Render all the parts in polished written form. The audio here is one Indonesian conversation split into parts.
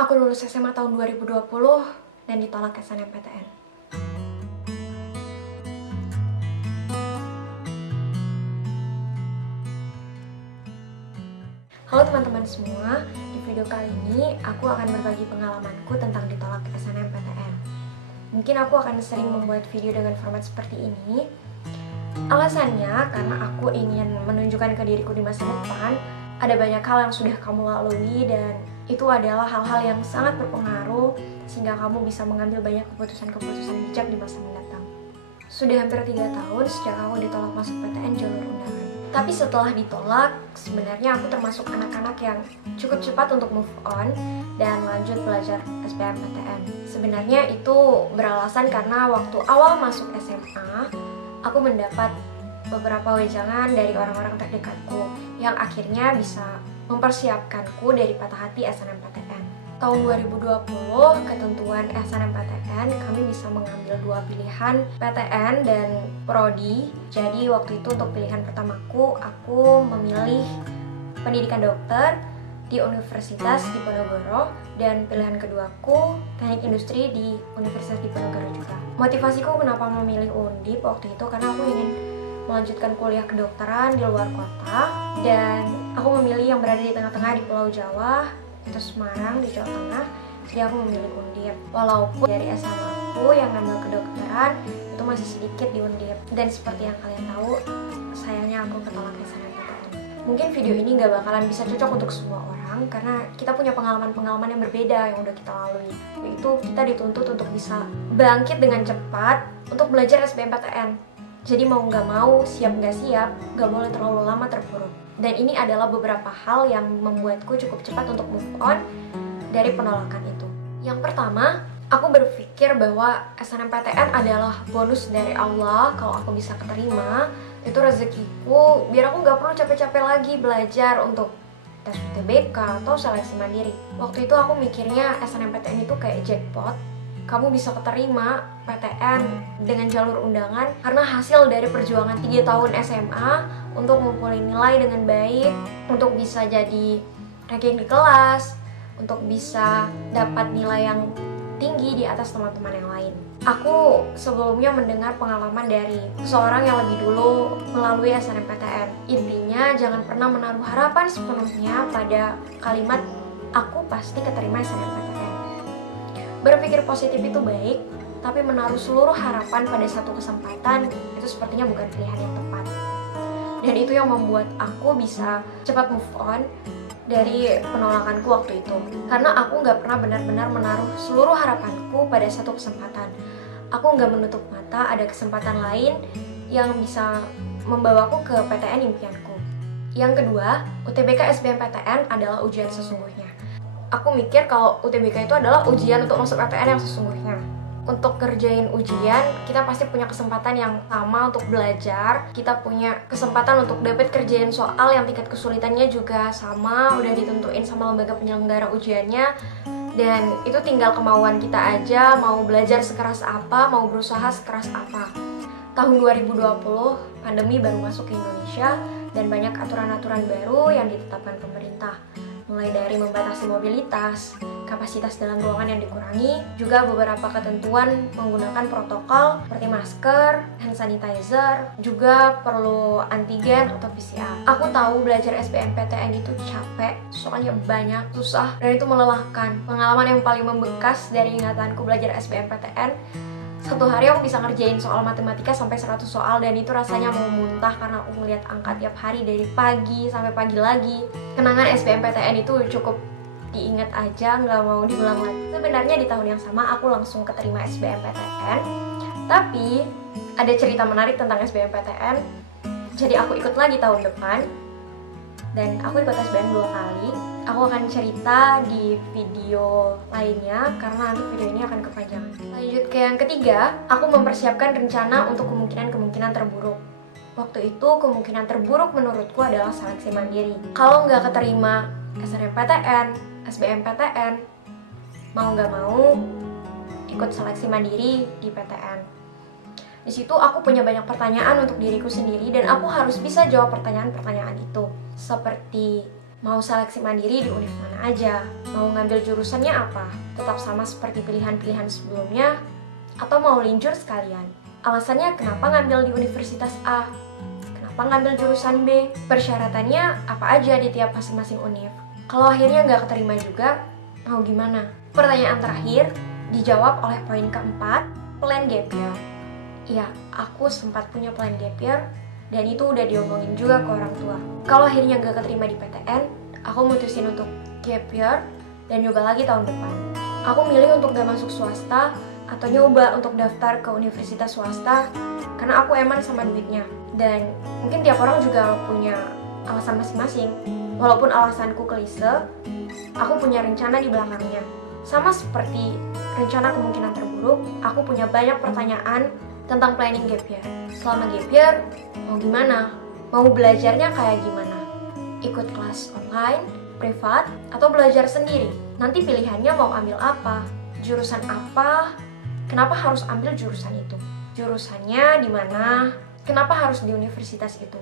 Aku lulus SMA tahun 2020 dan ditolak SNMPTN. Halo teman-teman semua, di video kali ini aku akan berbagi pengalamanku tentang ditolak SNMPTN. Mungkin aku akan sering membuat video dengan format seperti ini. Alasannya karena aku ingin menunjukkan ke diriku di masa depan, ada banyak hal yang sudah kamu lalui dan itu adalah hal-hal yang sangat berpengaruh sehingga kamu bisa mengambil banyak keputusan-keputusan bijak di masa mendatang. Sudah hampir 3 tahun sejak aku ditolak masuk PTN jalur undangan. Tapi setelah ditolak, sebenarnya aku termasuk anak-anak yang cukup cepat untuk move on dan lanjut belajar SBMPTN. Sebenarnya itu beralasan karena waktu awal masuk SMA, aku mendapat beberapa wejangan dari orang-orang terdekatku yang akhirnya bisa mempersiapkanku dari patah hati SNMPTN. Tahun 2020, ketentuan SNMPTN, kami bisa mengambil 2 pilihan, PTN dan Prodi. Jadi waktu itu untuk pilihan pertamaku, aku memilih pendidikan dokter di Universitas Diponegoro, dan pilihan keduaku teknik industri di Universitas Diponegoro juga. Motivasiku kenapa memilih Undip waktu itu karena aku ingin melanjutkan kuliah kedokteran di luar kota, dan aku memilih yang berada di tengah-tengah di Pulau Jawa, itu Semarang di Jawa Tengah. Jadi aku memilih Undip, walaupun dari SMA aku yang ngambil kedokteran itu masih sedikit di Undip. Dan seperti yang kalian tahu, sayangnya aku ketolak SNMPTN. Mungkin video ini nggak bakalan bisa cocok untuk semua orang karena kita punya pengalaman-pengalaman yang berbeda yang udah kita lalui. Yaitu kita dituntut untuk bisa bangkit dengan cepat untuk belajar SBMPTN. Jadi mau nggak mau, siap nggak siap, nggak boleh terlalu lama terpuruk. Dan ini adalah beberapa hal yang membuatku cukup cepat untuk move on dari penolakan itu. Yang pertama, aku berpikir bahwa SNMPTN adalah bonus dari Allah. Kalau aku bisa keterima, itu rezekiku, biar aku nggak perlu capek-capek lagi belajar untuk tes UTBK atau seleksi mandiri. Waktu itu aku mikirnya SNMPTN itu kayak jackpot. Kamu bisa keterima PTN dengan jalur undangan karena hasil dari perjuangan 3 tahun SMA untuk ngumpulin nilai dengan baik, untuk bisa jadi ranking di kelas, untuk bisa dapat nilai yang tinggi di atas teman-teman yang lain. Aku sebelumnya mendengar pengalaman dari seseorang yang lebih dulu melalui SNMPTN. Intinya jangan pernah menaruh harapan sepenuhnya pada kalimat aku pasti keterima SNMPTN. Berpikir positif itu baik, tapi menaruh seluruh harapan pada satu kesempatan itu sepertinya bukan pilihan yang tepat. Dan itu yang membuat aku bisa cepat move on dari penolakanku waktu itu. Karena aku nggak pernah benar-benar menaruh seluruh harapanku pada satu kesempatan. Aku nggak menutup mata ada kesempatan lain yang bisa membawaku ke PTN impianku. Yang kedua, UTBK SBMPTN adalah ujian sesungguhnya. Aku mikir kalau UTBK itu adalah ujian untuk masuk PTN yang sesungguhnya. Untuk kerjain ujian, kita pasti punya kesempatan yang sama untuk belajar. Kita punya kesempatan untuk dapat kerjain soal yang tingkat kesulitannya juga sama, udah ditentuin sama lembaga penyelenggara ujiannya. Dan itu tinggal kemauan kita aja, mau belajar sekeras apa, mau berusaha sekeras apa. Tahun 2020, pandemi baru masuk ke Indonesia dan banyak aturan-aturan baru yang ditetapkan pemerintah. Mulai dari membatasi mobilitas, kapasitas dalam ruangan yang dikurangi, juga beberapa ketentuan menggunakan protokol seperti masker, hand sanitizer, juga perlu antigen atau PCR. Aku tahu belajar SBMPTN itu capek, soalnya banyak, susah, dan itu melelahkan. Pengalaman yang paling membekas dari ingatanku belajar SBMPTN, satu hari aku bisa ngerjain soal matematika sampai 100 soal, dan itu rasanya mau muntah karena aku ngeliat angka tiap hari dari pagi sampai pagi lagi. Kenangan SBMPTN itu cukup diingat aja, nggak mau diulang lagi. Sebenarnya di tahun yang sama aku langsung keterima SBMPTN, tapi ada cerita menarik tentang SBMPTN. Jadi aku ikut lagi tahun depan, dan aku ikut SBM 2 kali. Aku akan cerita di video lainnya karena nanti video ini akan kepanjangan. Lanjut ke yang ketiga, aku mempersiapkan rencana untuk kemungkinan-kemungkinan terburuk. Waktu itu kemungkinan terburuk menurutku adalah seleksi mandiri. Kalau nggak keterima SNMPTN, SBMPTN, mau nggak mau ikut seleksi mandiri di PTN. Di situ aku punya banyak pertanyaan untuk diriku sendiri dan aku harus bisa jawab pertanyaan-pertanyaan itu. Seperti Mau seleksi mandiri di univ mana aja, mau ngambil jurusannya apa, tetap sama seperti pilihan-pilihan sebelumnya, atau mau linjur sekalian. Alasannya kenapa ngambil di universitas A, kenapa ngambil jurusan B, persyaratannya apa aja di tiap masing-masing univ. Kalau akhirnya nggak keterima juga, mau gimana? Pertanyaan terakhir dijawab oleh poin keempat, plan gap year. Ya, aku sempat punya plan gap year, dan itu udah diomongin juga ke orang tua. Kalau akhirnya gak keterima di PTN, aku mutusin untuk gap year dan nyoba lagi tahun depan. Aku milih untuk gak masuk swasta atau nyoba untuk daftar ke universitas swasta karena aku eman sama duitnya. Dan mungkin tiap orang juga punya alasan masing-masing. Walaupun alasanku klise, aku punya rencana di belakangnya. Sama seperti rencana kemungkinan terburuk, aku punya banyak pertanyaan tentang planning gap year. Selama gap year, mau gimana? Mau belajarnya kayak gimana? Ikut kelas online, privat, atau belajar sendiri? Nanti pilihannya mau ambil apa? Jurusan apa? Kenapa harus ambil jurusan itu? Jurusannya di mana? Kenapa harus di universitas itu?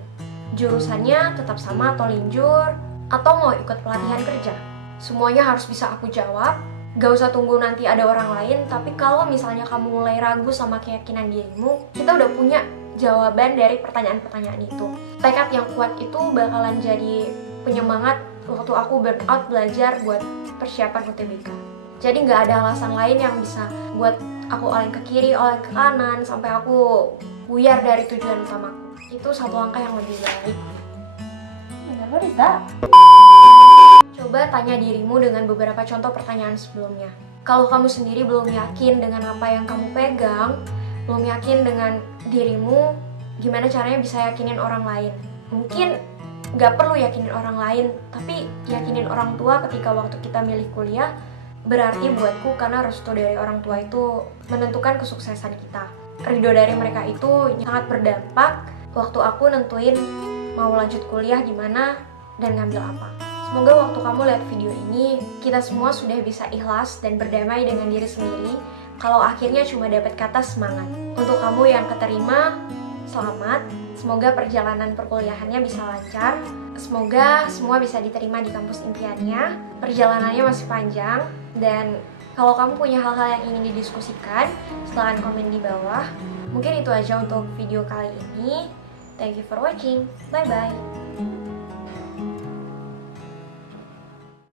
Jurusannya tetap sama atau linjur? Atau mau ikut pelatihan kerja? Semuanya harus bisa aku jawab. Gak usah tunggu nanti ada orang lain, tapi kalau misalnya kamu mulai ragu sama keyakinan dirimu, kita udah punya jawaban dari pertanyaan-pertanyaan itu. Tekad yang kuat itu bakalan jadi penyemangat waktu aku burn out belajar buat persiapan UTBK. Jadi gak ada alasan lain yang bisa buat aku oleng ke kiri, oleng ke kanan, sampai aku buyar dari tujuan utamaku. Itu satu langkah yang lebih baik. Bener Rita? Coba tanya dirimu dengan beberapa contoh pertanyaan sebelumnya. Kalau kamu sendiri belum yakin dengan apa yang kamu pegang, belum yakin dengan dirimu, gimana caranya bisa yakinin orang lain? Mungkin gak perlu yakinin orang lain, tapi yakinin orang tua ketika waktu kita milih kuliah berarti buatku karena restu dari orang tua itu menentukan kesuksesan kita. Ridho dari mereka itu sangat berdampak waktu aku nentuin mau lanjut kuliah di mana dan ngambil apa. Semoga waktu kamu lihat video ini, kita semua sudah bisa ikhlas dan berdamai dengan diri sendiri kalau akhirnya cuma dapat kata semangat. Untuk kamu yang keterima, selamat. Semoga perjalanan perkuliahannya bisa lancar. Semoga semua bisa diterima di kampus impiannya. Perjalanannya masih panjang. Dan kalau kamu punya hal-hal yang ingin didiskusikan, silahkan komen di bawah. Mungkin itu aja untuk video kali ini. Thank you for watching. Bye-bye.